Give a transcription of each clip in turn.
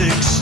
politics.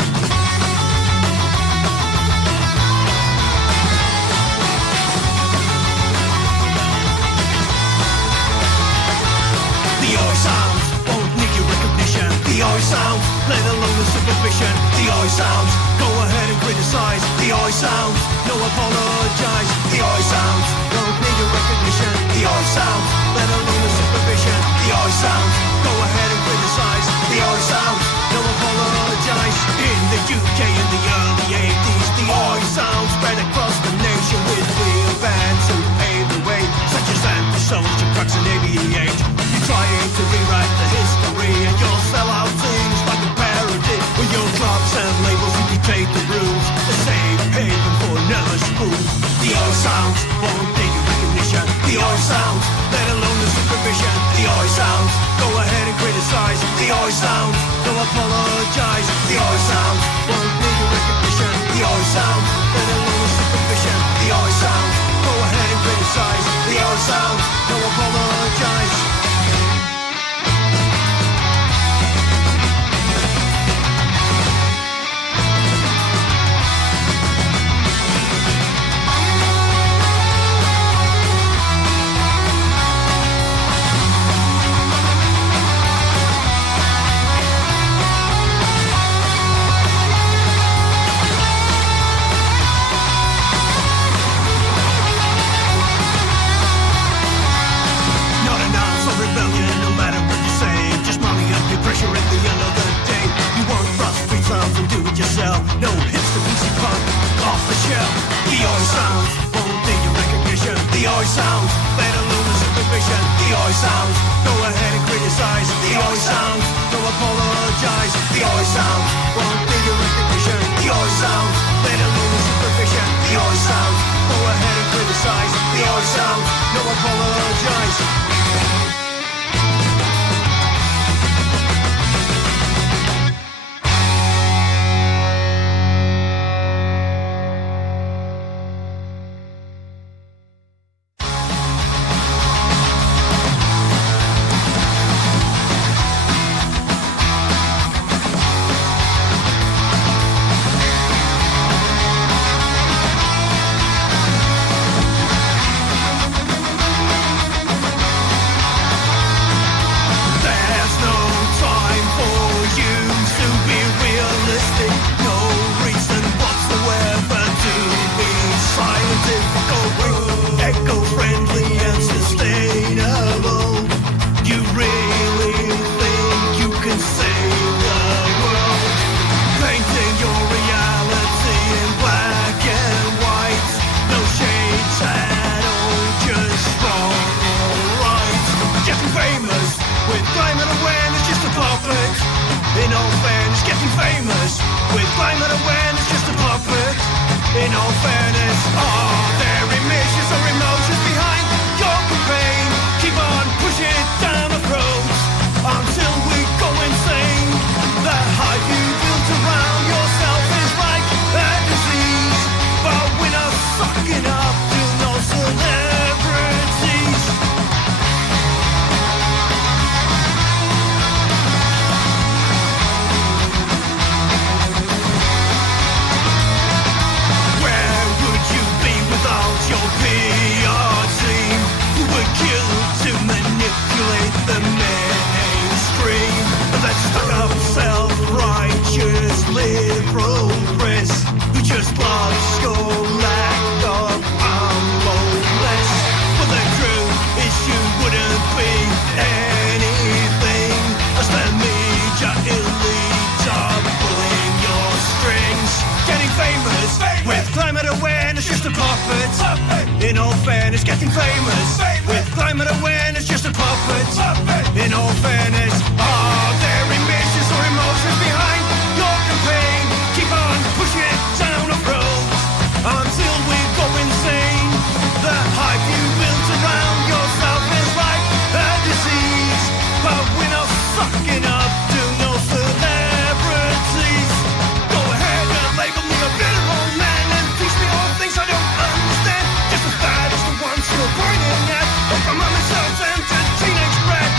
The oi sound won't need your recognition. The oi sound, let alone the supervision. The oi sound, go ahead and criticize. The oi sound, no apologize. The oi sound, don't need your recognition. The oi sound, let alone the supervision. The oi sound, go ahead and criticize. The oi sound, no apologize. In the UK in the early 80s, the oi sound spread across the nation with real bands who paved the way, such as Anti-Soldier, Crux and ABE8. Trying to rewrite the history, and you'll sell out things like a parody. With your clubs and labels who dictate the rules, the safe haven for never schools. The oi sound won't need your recognition. The oi sound, let alone the supervision. The oi sound, go ahead and criticize. The oi sound, no apologize. The oi sound won't need your recognition. The oi sound, let alone the supervision. The oi sound, go ahead and criticize. The oi sound, no apologize. Pressure at the end of the day. You want rough free sounds and do it yourself. No hits to PC punk off the shelf. The oi sound won't need your recognition. The oi sound, let alone the supervision. The oi sound, go ahead and criticize. The oi sound, no apologize. The oi sound won't need your recognition. The oi sound, let alone the supervision. The oi sound, go ahead and criticize. The oi sound, no apologize. In all fairness, getting famous with climate awareness, just a puppet. In all fairness, are there images or emotions behind your campaign? Keep on pushing it down the road until we go insane. The hype you built around yourself is like a disease, but we're not sucking up to no celebrities. Your PR team who were killed to manipulate the mainstream. That stuck up self-righteous liberal press who just loves your lack of humbleness. But the true issue wouldn't be anything as the media elite are pulling your strings. Getting famous with climate awareness, just a puppet. In all fairness, getting famous with climate awareness, just a puppet. In all fairness, are there images or emotions behind your campaign? Keep on pushing it down the road until we go insane. The hype you built around yourself is like a disease, but we're not sucking up to no celebrities. Go ahead and label me a bitter old man and teach me all things I don't understand. Just as bad as the ones you're pointing at. If I'm on myself and to teenage brat.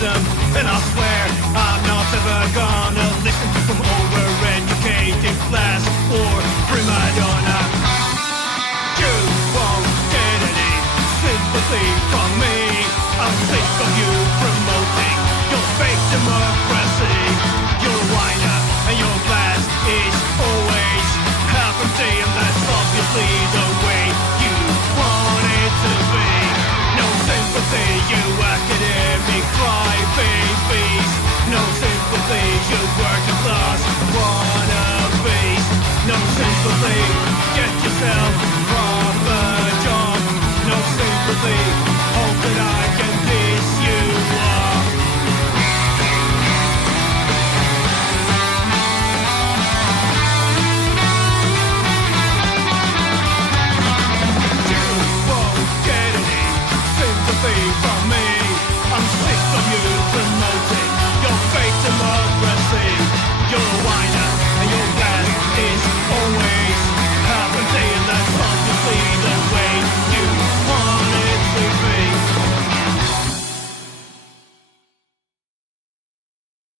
system. And I swear I'm not ever gonna